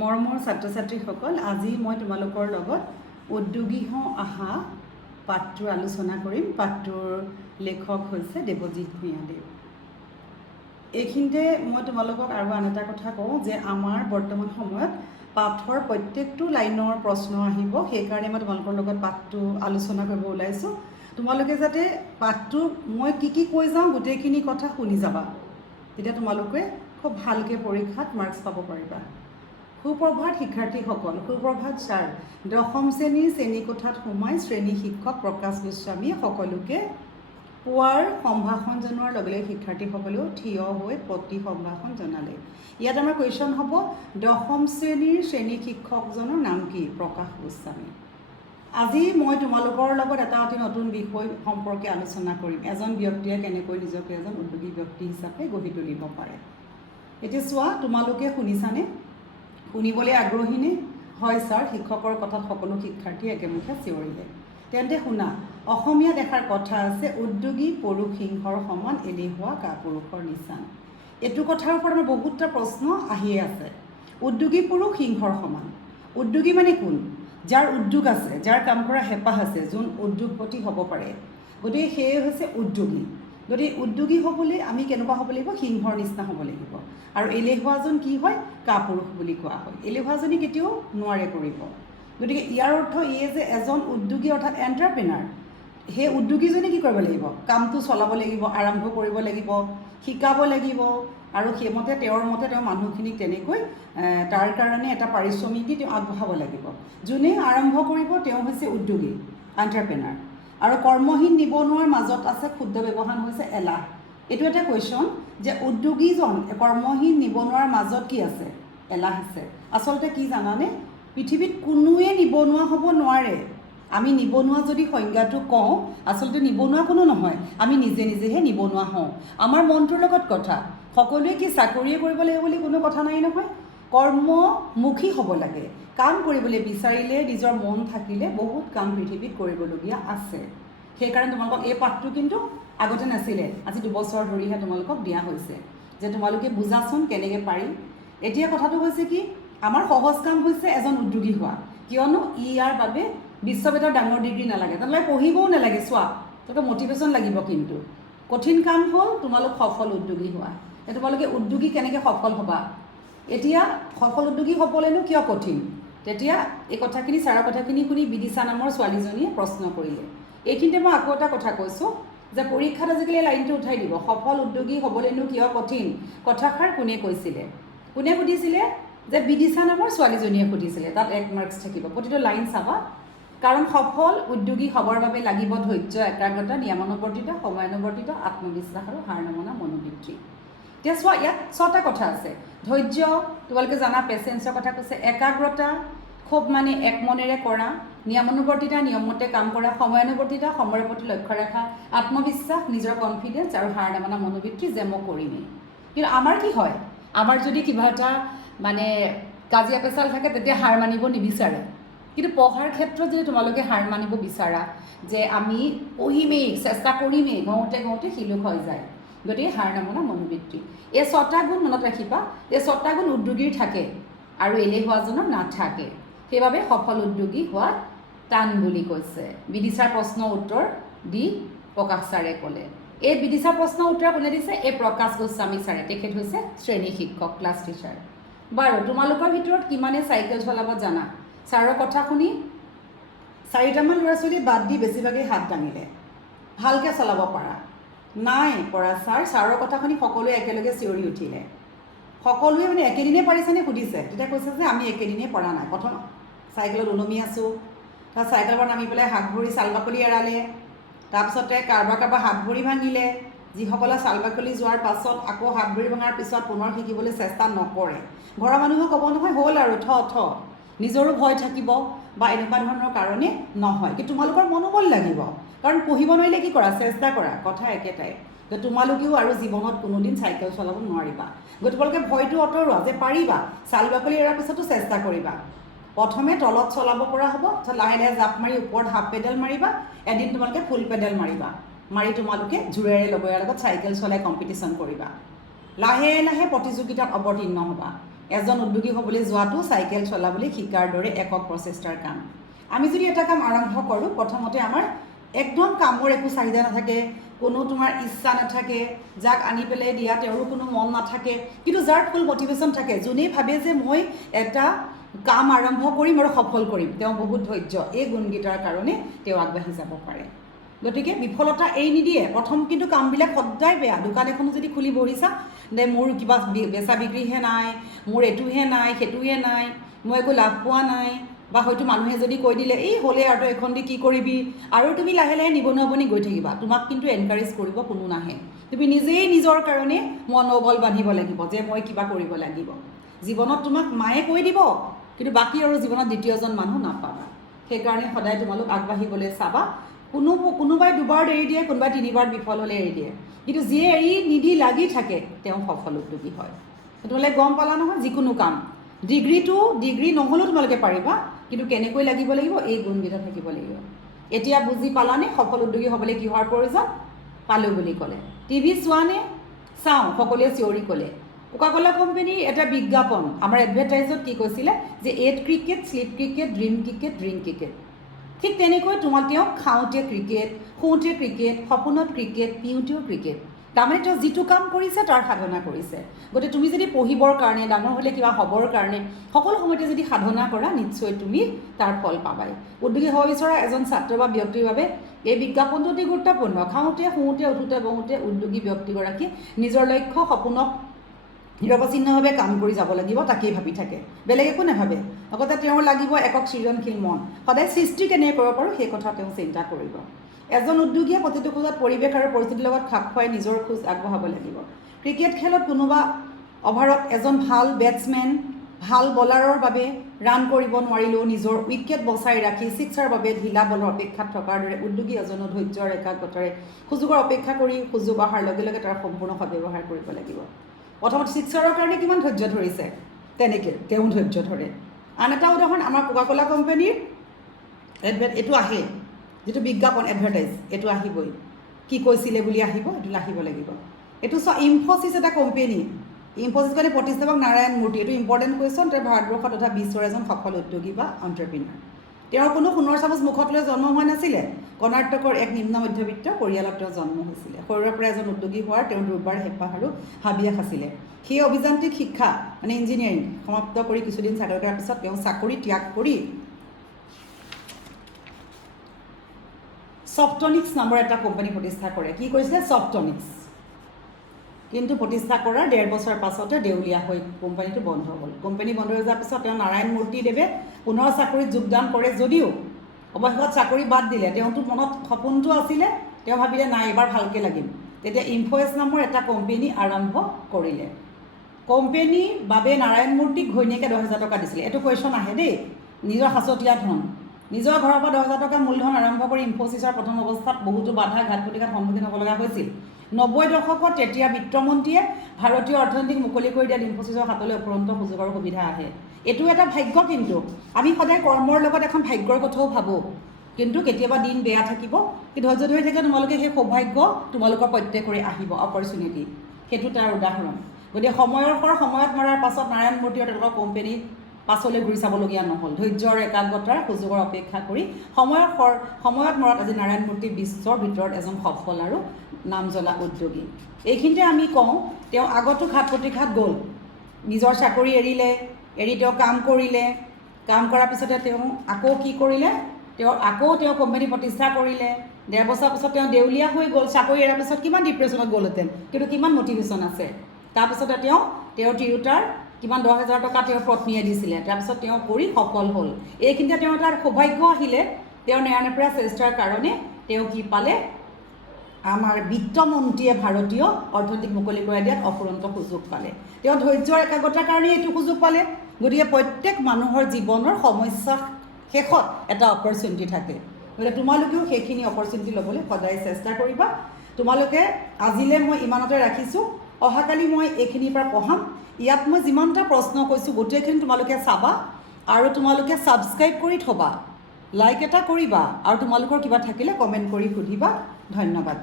মৰমৰ ছাত্ৰ ছাত্ৰীসকল আজি মই তোমালোকৰ লগত উদ্যোগী হওঁ আহা পাঠটোৰ আলোচনা কৰিম। পাঠটোৰ লেখক হৈছে দেৱজিৎ ভূঞাদেৱ এইখিনিতে মই তোমালোকক আৰু আন এটা কথা কওঁ যে আমাৰ বৰ্তমান সময়ত পাঠৰ প্ৰত্যেকটো লাইনৰ প্ৰশ্ন আহিব সেইকাৰণে মই তোমালোকৰ লগত পাঠটো আলোচনা কৰিব ওলাইছোঁ। তোমালোকে যাতে পাঠটো মই কি কি কৈ যাওঁ গোটেইখিনি কথা শুনি যাবা। তেতিয়া তোমালোকে খুব ভালকৈ পৰীক্ষাত মাৰ্কছ পাব পাৰিবা। সুপ্ৰভাত শিক্ষাৰ্থীসকল সুপ্ৰভাত ছাৰ। দশম শ্ৰেণীৰ শ্ৰেণীকোঠাত সোমাই শ্ৰেণী শিক্ষক প্ৰকাশ গোস্বামীয়ে সকলোকে পুৱাৰ সম্ভাষণ জনোৱাৰ লগে লগে শিক্ষাৰ্থীসকলেও থিয় হৈ প্ৰতি সম্ভাষণ জনালে। ইয়াত আমাৰ কুৱেশ্যন হ'ব দশম শ্ৰেণীৰ শ্ৰেণী শিক্ষকজনৰ নাম কি? প্ৰকাশ গোস্বামী। আজি মই তোমালোকৰ লগত এটা অতি নতুন বিষয় সম্পৰ্কে আলোচনা কৰিম। এজন ব্যক্তিয়ে কেনেকৈ নিজকে এজন উদ্যোগী ব্যক্তি হিচাপে গঢ়ি তুলিব পাৰে। এতিয়া চোৱা তোমালোকে শুনিছানে? শুনিবলৈ আগ্ৰহীনে? হয় ছাৰ শিক্ষকৰ কথাত সকলো শিক্ষাৰ্থী একেমুখে চিঞৰিলে। তেন্তে শুনা অসমীয়া দেখাৰ কথা আছে উদ্যোগী পুৰুষ সিংহৰ সমান এলেহুৱা কা পুৰুষৰ নিচান। এইটো কথাৰ ওপৰত আমাৰ বহুতটা প্ৰশ্ন আহিয়ে আছে। উদ্যোগী পুৰুষ সিংহৰ সমান। উদ্যোগী মানে কোন? যাৰ উদ্যোগ আছে যাৰ কাম কৰা হেঁপাহ আছে যোন উদ্যোগপতি হ'ব পাৰে। গতিকে সেয়ে হৈছে উদ্যোগী। গতিকে উদ্যোগী হ'বলৈ আমি কেনেকুৱা হ'ব লাগিব? সিংহৰ নিচিনা হ'ব লাগিব। আৰু এলেহুৱাজন কি হয়? কাপুৰুষ বুলি কোৱা হয়। এলেহুৱাজনী কেতিয়াও নোৱাৰে কৰিব। গতিকে ইয়াৰ অৰ্থ এয়ে যে এজন উদ্যোগী অৰ্থাৎ এণ্টাৰপ্ৰেনাৰ সেই উদ্যোগীজনে কি কৰিব লাগিব? কামটো চলাব লাগিব আৰম্ভ কৰিব লাগিব শিকাব লাগিব। আৰু সেইমতে তেওঁৰ মতে তেওঁ মানুহখিনিক তেনেকৈ তাৰ কাৰণে এটা পাৰিশ্ৰমিক দি তেওঁ আগবঢ়াব লাগিব। যোনে আৰম্ভ কৰিব তেওঁ হৈছে উদ্যোগী এণ্টাৰপ্ৰেনাৰ আৰু কৰ্মহীন নিবনুৱাৰ মাজত আছে ক্ষুদ্ৰ ব্যৱধান হৈছে এলাহ। এইটো এটা কুৱেশ্যন যে উদ্যোগীজন কৰ্মহীন নিবনুৱাৰ মাজত কি আছে? এলাহ আছে। আচলতে কি জানানে? পৃথিৱীত কোনোৱে নিবনুৱা হ'ব নোৱাৰে। আমি নিবনুৱা যদি সংজ্ঞাটো কওঁ আচলতে নিবনুৱা কোনো নহয়। আমি নিজে নিজেহে নিবনুৱা হওঁ। আমাৰ মনটোৰ লগত কথা। সকলোৱে কি চাকৰিয়ে কৰিব লাগিব বুলি কোনো কথা নাই নহয়? কৰ্মমুখী হ'ব লাগে। কাম কৰিবলৈ বিচাৰিলে নিজৰ মন থাকিলে বহুত কাম পৃথিৱীত কৰিবলগীয়া আছে। সেইকাৰণে তোমালোকক এই পাঠটো কিন্তু আগতে নাছিলে। আজি দুবছৰ ধৰিহে তোমালোকক দিয়া হৈছে। যে তোমালোকে বুজাচোন কেনেকৈ পাৰি। এতিয়া কথাটো হৈছে কি আমাৰ সহজ কাম হৈছে এজন উদ্যোগী হোৱা। কিয়নো ইয়াৰ বাবে বিশ্ববিদ্যালয়ৰ ডাঙৰ ডিগ্ৰী নালাগে। তেনেহ'লে পঢ়িবও নালাগে চোৱা। তোমালোকে মটিভেশ্যন লাগিব কিন্তু। কঠিন কাম হ'ল তোমালোক সফল উদ্যোগী হোৱা। তোমালোকে উদ্যোগী কেনেকৈ সফল হ'বা? এতিয়া সফল উদ্যোগী হ'বলৈনো কিয় কঠিন? তেতিয়া এই কথাখিনি ছাৰৰ কথাখিনি শুনি বিদিশা নামৰ ছোৱালীজনীয়ে প্ৰশ্ন কৰিলে। এইখিনিতে মই আকৌ এটা কথা কৈছোঁ যে পৰীক্ষাত আজিকালি লাইনটো উঠাই দিব সফল উদ্যোগী হ'বলৈনো কিয় কঠিন? কথাষাৰ কোনে কৈছিলে? কোনে সুধিছিলে? যে বিদিশা নামৰ ছোৱালীজনীয়ে সুধিছিলে তাত এক মাৰ্কছ থাকিব। প্ৰতিটো লাইন চাবা। কাৰণ সফল উদ্যোগী হ'বৰ বাবে লাগিব ধৈৰ্য একাগ্ৰতা নিয়মানুৱৰ্তিতা সময়ানুৱৰ্তিতা আত্মবিশ্বাস আৰু হাৰ নমনা মনোবৃত্তি। এতিয়া চোৱা ইয়াত ছটা কথা আছে। ধৈৰ্য তোমালোকে জানা পেচেঞ্চৰ কথা কৈছে। একাগ্ৰতা খুব মানে এক মনেৰে কৰা। নিয়মানুৱৰ্তিতা নিয়মমতে কাম কৰা। সময়ানুৱৰ্তিতা সময়ৰ প্ৰতি লক্ষ্য ৰখা। আত্মবিশ্বাস নিজৰ কনফিডেঞ্চ আৰু হাৰ নামানা মনোবৃত্তি যে মই কৰিমেই। কিন্তু আমাৰ কি হয়? আমাৰ যদি কিবা এটা মানে কাজিয়া পেচাল থাকে তেতিয়া হাৰ মানিব নিবিচাৰে। কিন্তু পঢ়াৰ ক্ষেত্ৰত যদি তোমালোকে হাৰ মানিব বিচাৰা যে আমি পঢ়িমেই চেষ্টা কৰিমেই গওঁতে গওঁতে শিলোক হৈ যায়। গতিকে হাৰ নামনা মনোবৃত্তি। এই ছটা গুণ মনত ৰাখিবা, এই ছটা গুণ উদ্যোগীৰ থাকে আৰু এলেহুৱাজনৰ নাথাকে সেইবাবে সফল উদ্যোগী হোৱাত টান বুলি কৈছে। বিদিশাৰ প্ৰশ্নৰ উত্তৰ দি প্ৰকাশ ছাৰে ক'লে। এই বিদিশাৰ প্ৰশ্নৰ উত্তৰ কোনে দিছে? এই প্ৰকাশ গোস্বামী ছাৰে। তেখেত হৈছে শ্ৰেণী শিক্ষক, ক্লাছ টিচাৰ। বাৰু, তোমালোকৰ ভিতৰত কিমানে চাইকেল চলাব জানা? ছাৰৰ কথা শুনি চাৰিটামান ল'ৰা ছোৱালী বাদ দি বেছিভাগেই হাত দাঙিলে। ভালকৈ চলাব পাৰা। নাই পৰা ছাৰ ছাৰৰ কথা শুনি সকলোৱে একেলগে চিঞৰি উঠিলে। সকলোৱে মানে একেদিনে পাৰিছেনে সুধিছে? তেতিয়া কৈছে যে আমি একেদিনেই পৰা নাই। প্ৰথম চাইকেলত ওলমি আছোঁ। তাৰ চাইকেলৰ পৰা নামি পেলাই হাত ভৰি চাল বাকলি এৰালে। তাৰপিছতে কাৰোবাৰ কাৰোবাৰ হাত ভৰি ভাঙিলে। যিসকলে চাল বাকলি যোৱাৰ পাছত আকৌ হাত ভৰি ভঙাৰ পিছত পুনৰ শিকিবলৈ চেষ্টা নকৰে। ঘৰৰ মানুহে ক'ব নহয় হ'ল আৰু থ থ। নিজৰো ভয় থাকিব বা এনেকুৱা ধৰণৰ কাৰণে নহয়। কিন্তু তোমালোকৰ মনোবল লাগিব। কাৰণ পঢ়িব নোৱাৰিলে কি কৰা? চেষ্টা কৰা কথা একেটাই। যে তোমালোকেও আৰু জীৱনত কোনোদিন চাইকেল চলাব নোৱাৰিবা। গতিকে তোমালোকে ভয়টো আঁতৰোৱা যে পাৰিবা চাল বাকলি এৰাৰ পিছতো চেষ্টা কৰিবা। প্ৰথমে তলত চলাব পৰা হ'ব লাহে লাহে জাপ মাৰি ওপৰত হাফ পেডেল মাৰিবা এদিন তোমালোকে ফুল পেডেল মাৰিবা। মাৰি তোমালোকে জোৰেৰে লগৰীয়াৰ লগত চাইকেল চলাই কম্পিটিশ্যন কৰিবা। লাহে লাহে প্ৰতিযোগিতাত অৱতীৰ্ণ হ'বা। এজন উদ্যোগী হ'বলৈ যোৱাটো চাইকেল চলাবলৈ শিকাৰ দৰে একক প্ৰচেষ্টাৰ কাম। আমি যদি এটা কাম আৰম্ভ কৰোঁ প্ৰথমতে আমাৰ একদম কামৰ একো চাহিদা নাথাকে কোনো তোমাৰ ইচ্ছা নাথাকে যাক আনি পেলাই দিয়া তেওঁৰো কোনো মন নাথাকে কিন্তু যাৰ ফুল মটিভেশ্যন থাকে যোনেই ভাবে যে মই এটা কাম আৰম্ভ কৰিম আৰু সফল কৰিম তেওঁ বহুত ধৈৰ্য এই গুণকেইটাৰ কাৰণে তেওঁ আগবাঢ়ি যাব পাৰে। গতিকে বিফলতা এৰি নিদিয়ে প্ৰথম কিন্তু কামবিলাক সদায় বেয়া দোকান এখনো যদি খুলি বহিছা দে মোৰ কিবা বেচা বিক্ৰীহে নাই মোৰ এইটোহে নাই সেইটোহে নাই মই একো লাভ পোৱা নাই বা হয়তো মানুহে যদি কৈ দিলে এই হ'লে আৰু তই এখন দি কি কৰিবি? আৰু তুমি লাহে লাহে নিবনুৱা বনি গৈ থাকিবা। তোমাক কিন্তু এনকাৰেজ কৰিব কোনো নাহে। তুমি নিজেই নিজৰ কাৰণে মনোবল বান্ধিব লাগিব যে মই কিবা কৰিব লাগিব। জীৱনত তোমাক মায়ে কৈ দিব কিন্তু বাকী আৰু জীৱনত দ্বিতীয়জন মানুহ নাপাবা। সেইকাৰণে সদায় তোমালোক আগবাঢ়িবলৈ চাবা। কোনো কোনোবাই দুবাৰ এৰি দিয়ে কোনোবাই তিনিবাৰ বিফল হ'লে এৰি দিয়ে। কিন্তু যিয়ে এৰি নিদি লাগি থাকে তেওঁ সফল উদ্যোগী হয়। তোমালোকে গম পালা নহয় যিকোনো কাম। ডিগ্ৰীটো ডিগ্ৰী নহ'লেও তোমালোকে পাৰিবা। কিন্তু কেনেকৈ লাগিব লাগিব? এই গুণকেইটা থাকিব লাগিব। এতিয়া বুজি পালানে? সফল উদ্যোগী হ'বলৈ কিহৰ প্ৰয়োজন? পালোঁ বুলি ক'লে। টিভি চোৱানে? চাওঁ, সকলোৱে চিঞৰি ক'লে। কোকা কোম্পানীৰ এটা বিজ্ঞাপন, আমাৰ এডভাৰটাইজত কি কৈছিলে? যে eat cricket sleep cricket dream cricket drink cricket ঠিক তেনেকৈ তোমাৰ তেওঁক খাওঁতে ক্ৰিকেট শুওঁতে ক্ৰিকেট সপোনত ক্ৰিকেট পিউতেও ক্ৰিকেট তাৰমানে তেওঁ যিটো কাম কৰিছে তাৰ সাধনা কৰিছে। গতিকে তুমি যদি পঢ়িবৰ কাৰণে ডাঙৰ হ'লে কিবা হ'বৰ কাৰণে সকলো সময়তে যদি সাধনা কৰা নিশ্চয় তুমি তাৰ ফল পাবাই। উদ্যোগী হ'ব বিচৰা এজন ছাত্ৰ বা ব্যক্তিৰ বাবে এই বিজ্ঞাপনটো অতি গুৰুত্বপূৰ্ণ। খাওঁতে শুওঁতে উঠোঁতে বহোঁতে উদ্যোগী ব্যক্তিগৰাকীয়ে নিজৰ লক্ষ্য সপোনক নিৰৱচ্ছিন্নভাৱে কাম কৰি যাব লাগিব তাকেই ভাবি থাকে। বেলেগ একো নাভাবে। লগতে তেওঁৰ লাগিব একক সৃজনশীল মন। সদায় সৃষ্টি কেনেকৈ কৰিব পাৰোঁ সেই কথা তেওঁ চিন্তা কৰিব। এজন উদ্যোগীয়ে প্ৰতিটো খোজত পৰিৱেশ আৰু পৰিস্থিতিৰ লগত খাপ খুৱাই নিজৰ খোজ আগবঢ়াব লাগিব। ক্ৰিকেট খেলত কোনোবা অভাৰত এজন ভাল বেটছমেন ভাল বলাৰৰ বাবে ৰান কৰিব নোৱাৰিলেও নিজৰ উইকেট বচাই ৰাখি ছিক্সাৰ বাবে ঢিলা বলৰ অপেক্ষাত থকাৰ দৰে উদ্যোগী এজনো ধৈৰ্যৰ একাগ্ৰতাৰে সুযোগৰ অপেক্ষা কৰি সুযোগ অহাৰ লগে লগে তাৰ সম্পূৰ্ণ সদব্যৱহাৰ কৰিব লাগিব। প্ৰথমতে ছিক্সাৰৰ কাৰণে কিমান ধৈৰ্য ধৰিছে? তেনেকৈ তেওঁ ধৈৰ্য ধৰে। আন এটা উদাহৰণ আমাৰ কোকা কোলা কোম্পানীৰ এডভাৰ এইটো আহে যিটো বিজ্ঞাপন এডভাৰটাইজ এইটো আহিবই। কি কৈছিলে বুলি আহিব এইটো আহিব লাগিব। এইটো চোৱা ইনফ'চিছ এটা কোম্পেনী ইনফ'চিছ মানে প্ৰতিষ্ঠাপক নাৰায়ণ মূৰ্তি। এইটো ইম্পৰ্টেণ্ট কুৱেশ্যন তেওঁ ভাৰতবৰ্ষ তথা বিশ্বৰ এজন সফল উদ্যোগী বা অণ্টাৰপ্ৰিনাৰ তেওঁৰ কোনো সোণৰ চামুচ মুখত লৈ জন্ম হোৱা নাছিলে। কৰ্ণাটকৰ এক নিম্ন মধ্যবিত্ত পৰিয়ালত তেওঁ জন্ম হৈছিলে। সৰুৰে পৰা এজন উদ্যোগী হোৱাৰ তেওঁৰ দুৰ্বাৰ হেঁপাহ আৰু হাবিয়াস আছিলে। সেই অভিযান্ত্ৰিক শিক্ষা মানে ইঞ্জিনিয়াৰিং সমাপ্ত কৰি কিছুদিন চাকৰি কৰাৰ পিছত তেওঁ চাকৰি ত্যাগ কৰি ছফ্টনিক্স নামৰ এটা কোম্পানী প্ৰতিষ্ঠা কৰে। কি কৰিছিলে ছফ্টনিক্স কিন্তু প্ৰতিষ্ঠা কৰাৰ ডেৰ বছৰ পাছতে দেউলীয়া হৈ কোম্পানীটো বন্ধ হ'ল। কোম্পানী বন্ধ হৈ যোৱাৰ পিছত তেওঁ নাৰায়ণ মূৰ্তিদেৱে পুনৰ চাকৰিত যোগদান কৰে যদিও অৱশেষত চাকৰি বাদ দিলে। তেওঁতো মনত সপোনটো আছিলে। তেওঁ ভাবিলে নাই এইবাৰ ভালকৈ লাগিম। তেতিয়া ইনফয়েছ নামৰ এটা কোম্পেনী আৰম্ভ কৰিলে। কোম্পেনীৰ বাবে নাৰায়ণ মূৰ্তিক ঘৈণীয়েকে দহ হাজাৰ টকা দিছিলে। এইটো কুৱেশ্যন আহে দেই। নিজৰ সাঁচতীয়া ধন। নিজৰ ঘৰৰ পৰা দহ হাজাৰ টকা মূলধন আৰম্ভ কৰি ইনফ'চিছৰ প্ৰথম অৱস্থাত বহুতো বাধা ঘাট প্ৰতিঘাত সন্মুখীন হ'ব লগা হৈছিল। নব্বৈ দশকত তেতিয়া বিত্তমন্ত্ৰীয়ে ভাৰতীয় অৰ্থনীতিক মুকলি কৰি দিয়াত ইনফ'চিছৰ হাতলৈ উপৰন্ত সুযোগৰ সুবিধা আহে। এইটো এটা ভাগ্য কিন্তু। আমি সদায় কৰ্মৰ লগত এখন ভাগ্যৰ কথাও ভাবোঁ। কিন্তু কেতিয়াবা দিন বেয়া থাকিব কিন্তু ধৈৰ্য ধৰি থাকিলে তোমালোকে সেই সৌভাগ্য তোমালোকৰ প্ৰত্যেকৰে আহিব অপৰচুনিটি। সেইটো তাৰ উদাহৰণ। গতিকে সময়ৰ সৰ সময়ত মৰাৰ পাছত নাৰায়ণ মূৰ্তি আৰু তেওঁলোকৰ কোম্পেনী পাছলৈ ঘূৰি চাবলগীয়া নহ'ল। ধৈৰ্যৰ একাগ্ৰতাৰ সুযোগৰ অপেক্ষা কৰি সময়ৰ সৰ সময়ত মৰাত আজি নাৰায়ণ মূৰ্তি বিশ্বৰ ভিতৰত এজন সফল আৰু নাম জ্বলা উদ্যোগী। এইখিনিতে আমি কওঁ তেওঁ আগতো ঘাত প্ৰতিঘাত গ'ল। নিজৰ চাকৰি এৰিলে এৰি তেওঁ কাম কৰিলে। কাম কৰাৰ পিছতে তেওঁ আকৌ কি কৰিলে? তেওঁ আকৌ তেওঁ কোম্পানী প্ৰতিষ্ঠা কৰিলে। ডেৰ বছৰ পিছত তেওঁ দেউলীয়া হৈ গ'ল। চাকৰি এৰাৰ পিছত কিমান ডিপ্ৰেশ্যনত গ'লহেঁতেন? কিন্তু কিমান মটিভেশ্যন আছে? তাৰপিছতে তেওঁ তেওঁৰ তিৰোতাৰ কিমান দহ হাজাৰ টকা তেওঁৰ পত্নীয়ে দিছিলে। তাৰপিছত তেওঁ কৰি সফল হ'ল। এইখিনিতে তেওঁ এটা সৌভাগ্য আহিলে। তেওঁ নেৰানেপেৰা চেষ্টাৰ কাৰণে তেওঁ কি পালে? আমাৰ বিত্তমন্ত্ৰীয়ে ভাৰতীয় অৰ্থনীতিক মুকলি কৰাই দিয়াত অফুৰন্ত সুযোগ পালে। তেওঁ ধৈৰ্যৰ একাগ্ৰতাৰ কাৰণেই এইটো সুযোগ পালে। গতিকে প্ৰত্যেক মানুহৰ জীৱনৰ সমস্যা শেষত এটা অপৰচুনিটি থাকে। গতিকে তোমালোকেও সেইখিনি অপৰচুনিটি ল'বলৈ সদায় চেষ্টা কৰিবা। তোমালোকে আজিলৈ মই ইমানতে ৰাখিছোঁ। অহাকালি মই এইখিনিৰ পৰা পঢ়াম। ইয়াত মই যিমানটা প্ৰশ্ন কৈছোঁ গোটেইখিনি তোমালোকে চাবা আৰু তোমালোকে ছাবস্ক্ৰাইব কৰি থ'বা। লাইক এটা কৰিবা আৰু তোমালোকৰ কিবা থাকিলে কমেণ্ট কৰি সুধিবা। ধন্যবাদ।